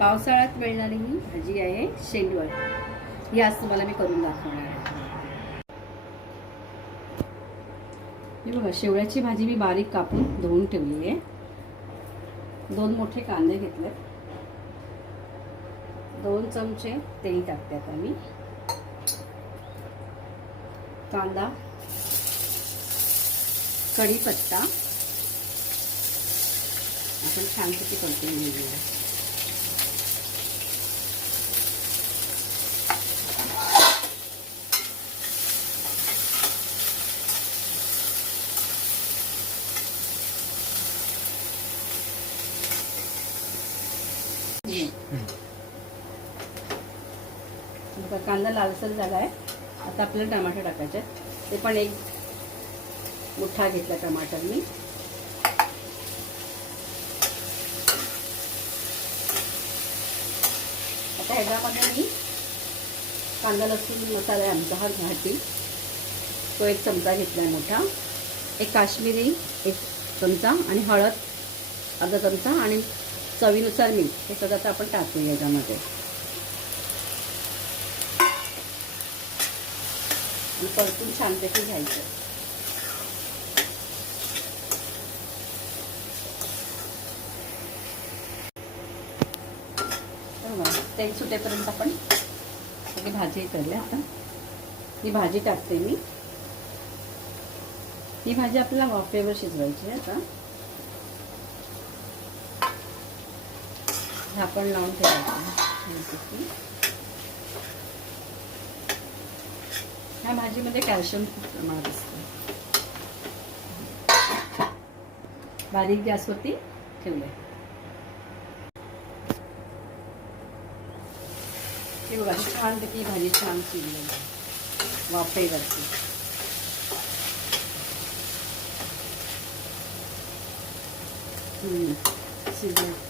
पावसाळ्यात मिळणारी ही भाजी आहे शेंगवळ. ही आज तुम्हाला मी करून दाखवणार आहे. हे बघा, शेवळ्याची भाजी मी बारीक कापून धुवून ठेवली आहे. 2 मोठे कांदे घेतले, 2 चमचे तेल टाकते आता मी. कांदा, कढीपत्ता आपण छानपैकी परतून घेऊया. कांदा लालसर झाला आहे. आता आपल्याला टमाटर टाकायचे. ते पण 1 मोठा घेतला टमाटर मी. आता ह्याच्यामध्ये मी कांदा लसूण मसाला आहे आमचा हा घाटी, तो 1 चमचा घेतला आहे मोठा. एक काश्मीरी 1 चमचा आणि हळद अर्धा चमचा आणि चवीनुसार मीठ हे सगळं आपण टाकूया याच्यामध्ये. आणि परतून छानपैकी घ्यायचं. तेल सुटेपर्यंत आपण सगळी भाजी करले. आता ही भाजी टाकते मी. ही भाजी आपल्याला वाफेवर शिजवायची आहे. आता झाकण लावून ठेवायचं. ह्या भाजीमध्ये कॅल्शियम खूप प्रमाणात असतं. बारीक गॅसवरती ठेवले. हे बघा, छानपैकी भाजी छान शिजली वाफेवरती. शिजली.